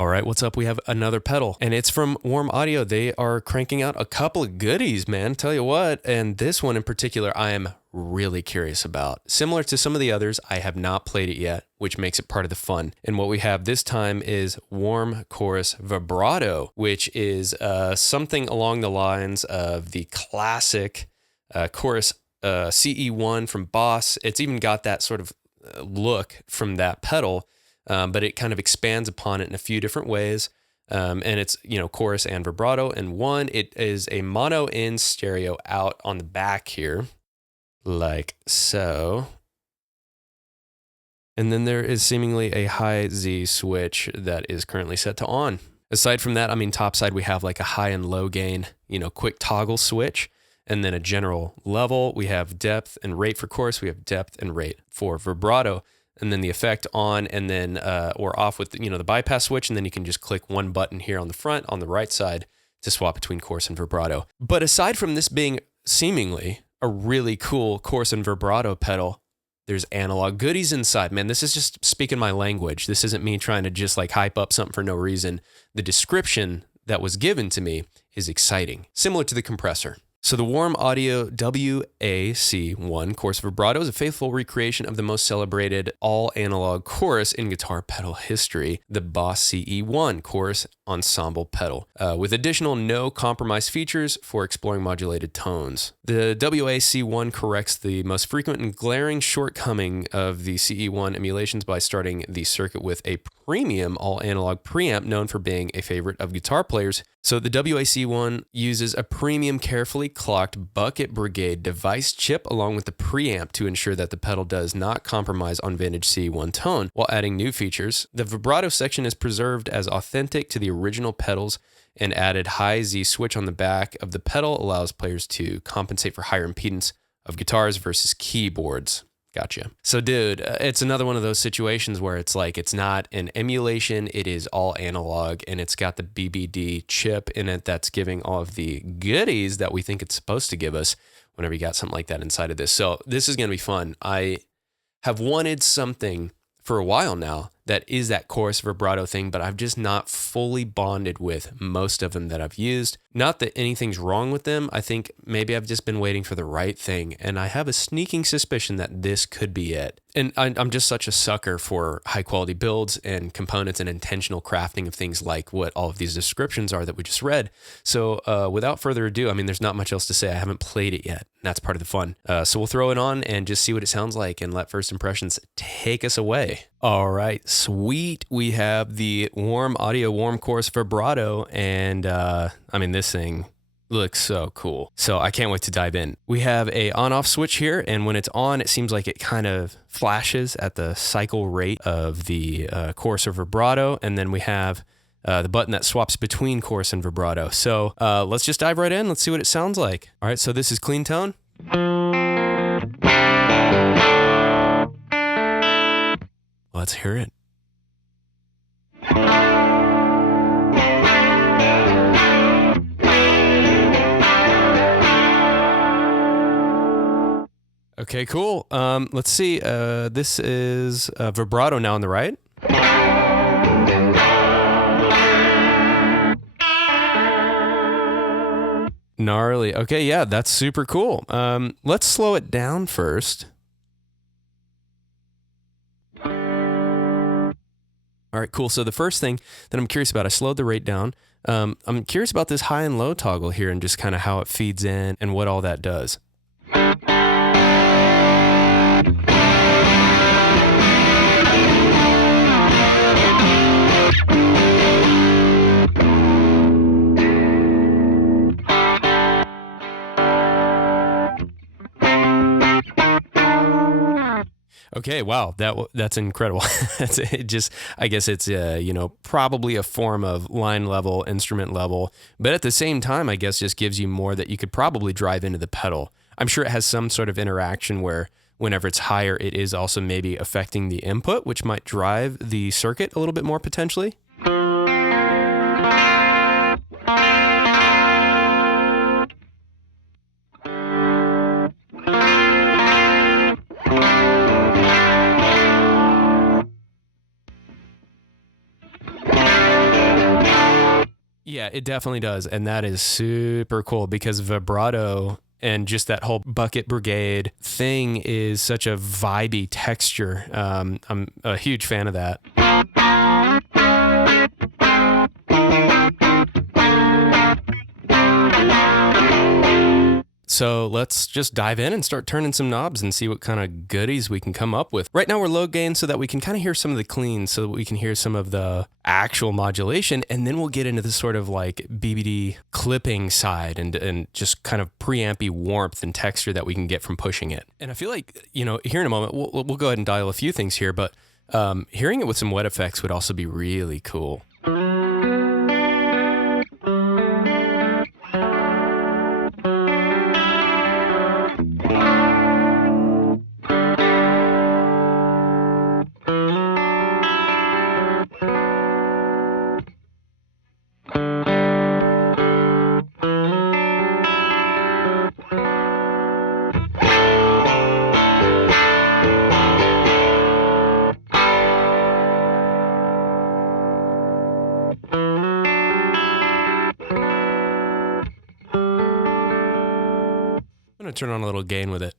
All right, what's up? We have another pedal, and it's from Warm Audio. They are cranking out a couple of goodies, man. Tell you what, and this one in particular, I am really curious about. Similar to some of the others, I have not played it yet, which makes it part of the fun. And what we have this time is Warm Chorus Vibrato, which is something along the lines of the classic Chorus CE-1 from Boss. It's even got that sort of look from that pedal. But it kind of expands upon it in a few different ways. And it's, chorus and vibrato. And one, it is a mono in, stereo out on the back here, like so. And then there is seemingly a high Z switch that is currently set to on. Aside from that, topside, we have like a high and low gain, quick toggle switch. And then a general level. We have depth and rate for chorus. We have depth and rate for vibrato. And then the effect on and then or off with the bypass switch, and then you can just click one button here on the front, on the right side, to swap between chorus and vibrato. But aside from this being seemingly a really cool chorus and vibrato pedal, there's analog goodies inside. Man, this is just speaking my language. This isn't me trying to just like hype up something for no reason. The description that was given to me is exciting, similar to the compressor. So the Warm Audio WA-C1 Chorus Vibrato is a faithful recreation of the most celebrated all-analog chorus in guitar pedal history, the Boss CE-1 Chorus Ensemble pedal, with additional no-compromise features for exploring modulated tones. The WA-C1 corrects the most frequent and glaring shortcoming of the CE-1 emulations by starting the circuit with a premium all-analog preamp known for being a favorite of guitar players. So the WA-C1 uses a premium, carefully clocked Bucket Brigade Device chip along with the preamp to ensure that the pedal does not compromise on vintage CE-1 tone while adding new features. The vibrato section is preserved as authentic to the original pedals, and added high Z switch on the back of the pedal allows players to compensate for higher impedance of guitars versus keyboards. Gotcha. So dude, it's another one of those situations where it's like, it's not an emulation, it is all analog, and it's got the BBD chip in it that's giving all of the goodies that we think it's supposed to give us whenever you got something like that inside of this. So this is going to be fun. I have wanted something for a while now that is that chorus vibrato thing, but I've just not fully bonded with most of them that I've used. Not that anything's wrong with them. I think maybe I've just been waiting for the right thing, and I have a sneaking suspicion that this could be it. And I'm just such a sucker for high quality builds and components and intentional crafting of things like what all of these descriptions are that we just read. So without further ado, there's not much else to say. I haven't played it yet. That's part of the fun. So we'll throw it on and just see what it sounds like and let first impressions take us away. All right, sweet. We have the Warm Audio Warm Chorus Vibrato, and this thing looks so cool. So I can't wait to dive in. We have a on-off switch here, and when it's on, it seems like it kind of flashes at the cycle rate of the chorus or vibrato, and then we have the button that swaps between chorus and vibrato. So let's just dive right in. Let's see what it sounds like. All right, so this is clean tone. Let's hear it. Okay, cool. Let's see. This is vibrato now on the right. Gnarly. Okay, yeah, that's super cool. Let's slow it down first. All right, cool. So the first thing that I'm curious about, I slowed the rate down. I'm curious about this high and low toggle here and just kind of how it feeds in and what all that does. Okay, wow, that's incredible. I guess it's probably a form of line level, instrument level, but at the same time, I guess just gives you more that you could probably drive into the pedal. I'm sure it has some sort of interaction where whenever it's higher, it is also maybe affecting the input, which might drive the circuit a little bit more potentially. Yeah, it definitely does. And that is super cool because vibrato and just that whole Bucket Brigade thing is such a vibey texture. I'm a huge fan of that. So let's just dive in and start turning some knobs and see what kind of goodies we can come up with. Right now we're low gain so that we can kind of hear some of the cleans, so that we can hear some of the actual modulation, and then we'll get into this sort of like BBD clipping side and just kind of preampy warmth and texture that we can get from pushing it. And I feel like, you know, here in a moment, we'll go ahead and dial a few things here, but hearing it with some wet effects would also be really cool. I'm going to turn on a little gain with it.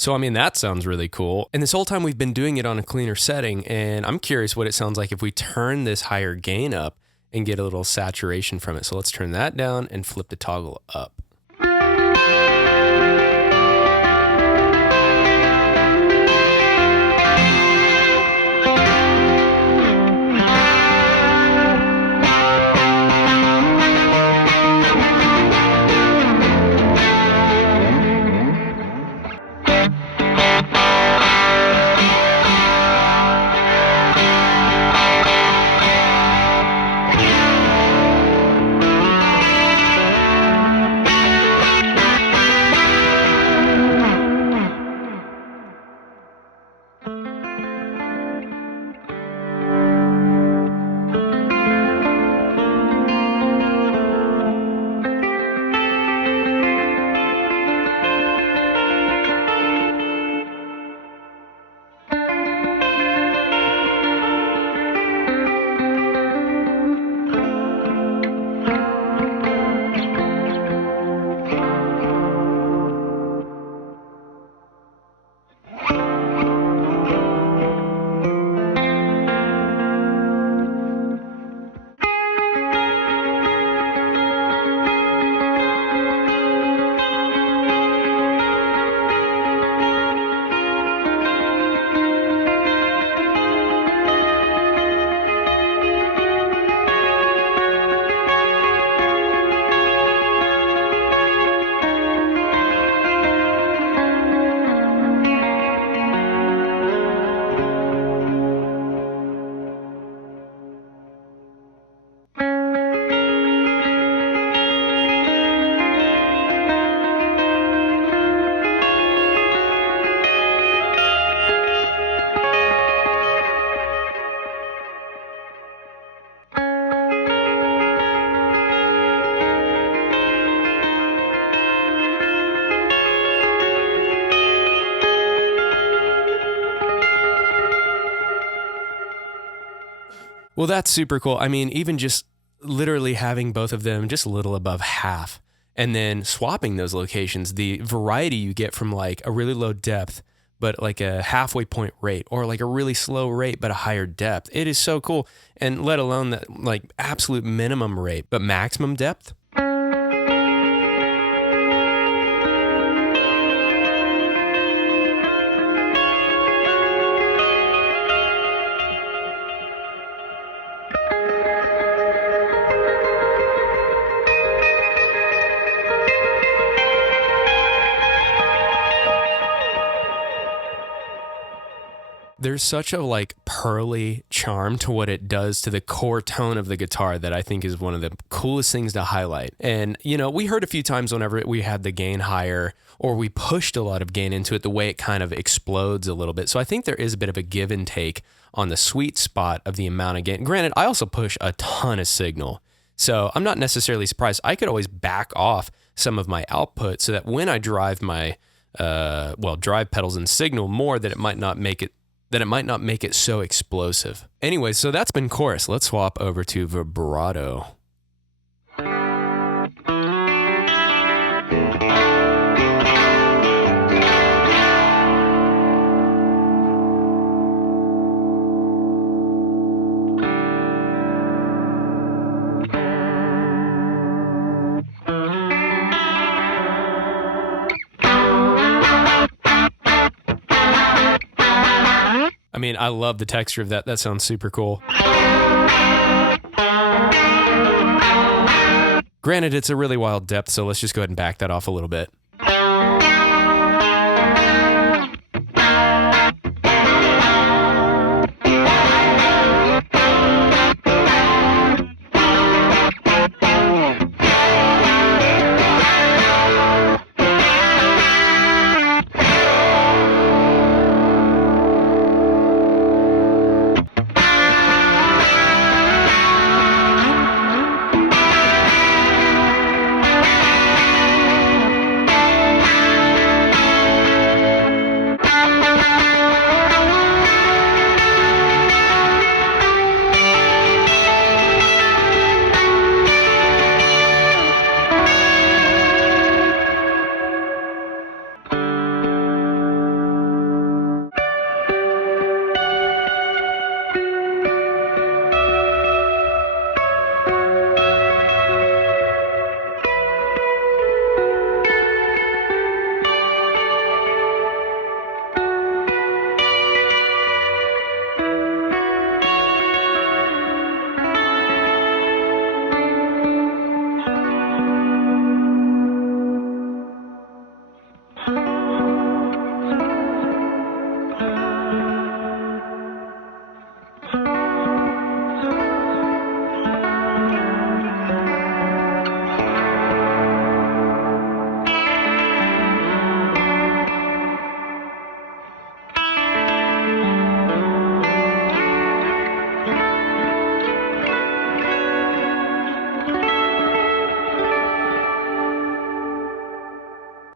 So, I mean, that sounds really cool. And this whole time we've been doing it on a cleaner setting, and I'm curious what it sounds like if we turn this higher gain up and get a little saturation from it. So let's turn that down and flip the toggle up. Well, that's super cool. I mean, even just literally having both of them just a little above half and then swapping those locations, the variety you get from like a really low depth, but like a halfway point rate, or like a really slow rate, but a higher depth. It is so cool. And let alone that like absolute minimum rate, but maximum depth. There's such a like pearly charm to what it does to the core tone of the guitar that I think is one of the coolest things to highlight. And, you know, we heard a few times whenever we had the gain higher or we pushed a lot of gain into it, the way it kind of explodes a little bit. So I think there is a bit of a give and take on the sweet spot of the amount of gain. Granted, I also push a ton of signal. So I'm not necessarily surprised. I could always back off some of my output so that when I drive my, drive pedals and signal more, that it might not make it so explosive. Anyway, so that's been chorus. Let's swap over to vibrato. I mean, I love the texture of that. That sounds super cool. Granted, it's a really wild depth, so let's just go ahead and back that off a little bit.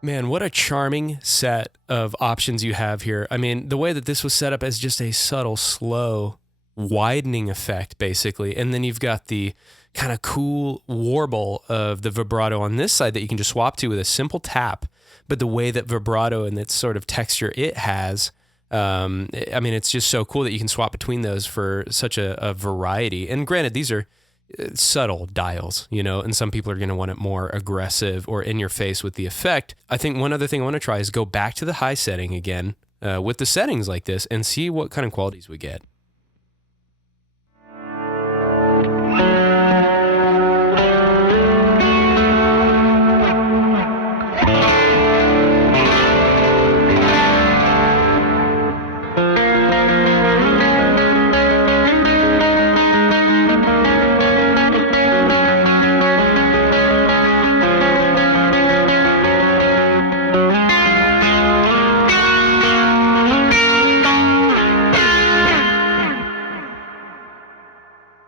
Man, what a charming set of options you have here. I mean, the way that this was set up as just a subtle, slow, widening effect, basically. And then you've got the kind of cool warble of the vibrato on this side that you can just swap to with a simple tap. But the way that vibrato and its sort of texture it has, I mean, it's just so cool that you can swap between those for such a variety. And granted, these are subtle dials, you know, and some people are going to want it more aggressive or in your face with the effect. I think one other thing I want to try is go back to the high setting again with the settings like this and see what kind of qualities we get.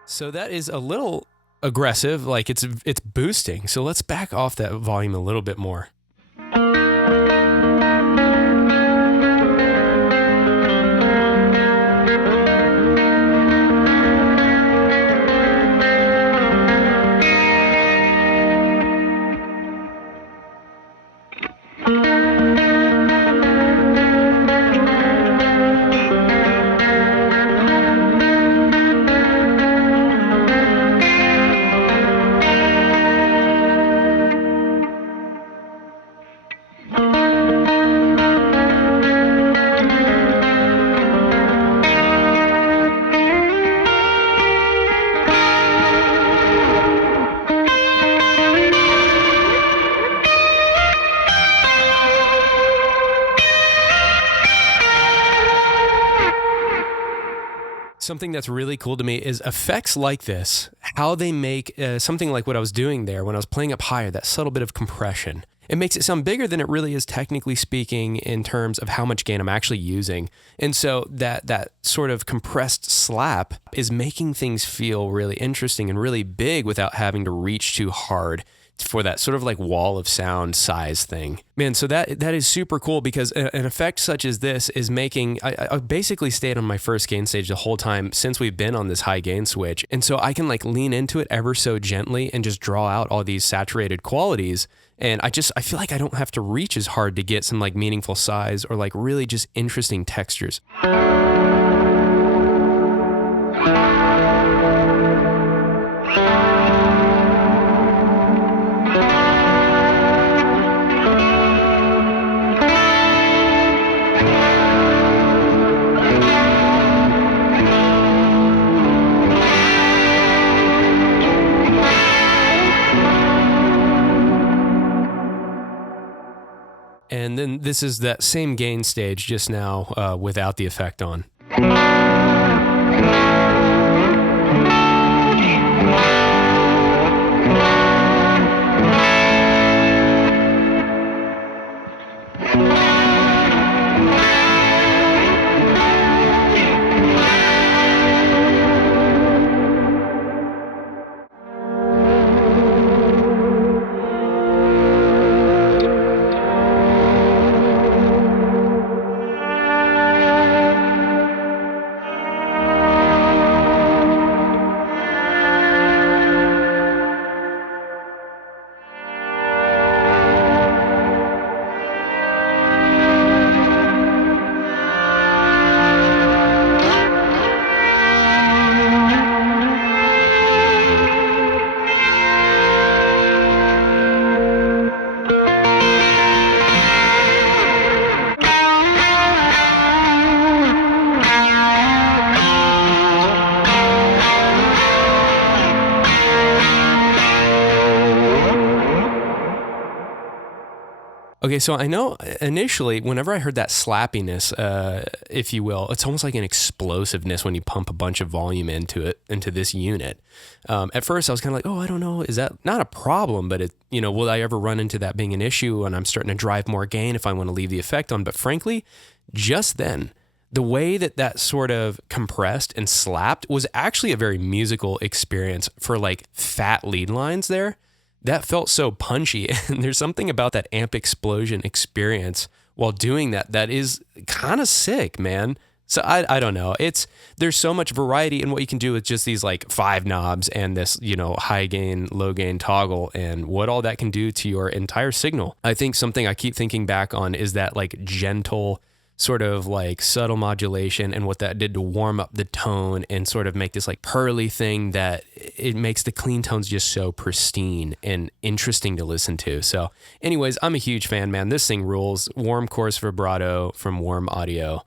So that is a little aggressive, like it's boosting. So let's back off that volume a little bit more. Something that's really cool to me is effects like this, how they make something like what I was doing there when I was playing up higher, that subtle bit of compression. It makes it sound bigger than it really is, technically speaking, in terms of how much gain I'm actually using. And so that sort of compressed slap is making things feel really interesting and really big without having to reach too hard for that sort of like wall of sound size thing. Man, so that is super cool, because an effect such as this is making, I basically stayed on my first gain stage the whole time since we've been on this high gain switch. And so I can like lean into it ever so gently and just draw out all these saturated qualities. And I feel like I don't have to reach as hard to get some like meaningful size or like really just interesting textures. And then this is that same gain stage just now without the effect on. Okay, so I know initially, whenever I heard that slappiness, if you will, it's almost like an explosiveness when you pump a bunch of volume into this unit. At first, I was kind of like, oh, I don't know, is that not a problem? But will I ever run into that being an issue when I'm starting to drive more gain if I want to leave the effect on? But frankly, just then, the way that sort of compressed and slapped was actually a very musical experience for like fat lead lines there. That felt so punchy, and there's something about that amp explosion experience while doing that is kind of sick, man. So I don't know. There's so much variety in what you can do with just these like 5 knobs and this, high gain, low gain toggle, and what all that can do to your entire signal. I think something I keep thinking back on is that like gentle sort of like subtle modulation and what that did to warm up the tone and sort of make this like pearly thing that it makes the clean tones just so pristine and interesting to listen to. So anyways, I'm a huge fan, man. This thing rules. Warm Chorus Vibrato from Warm Audio.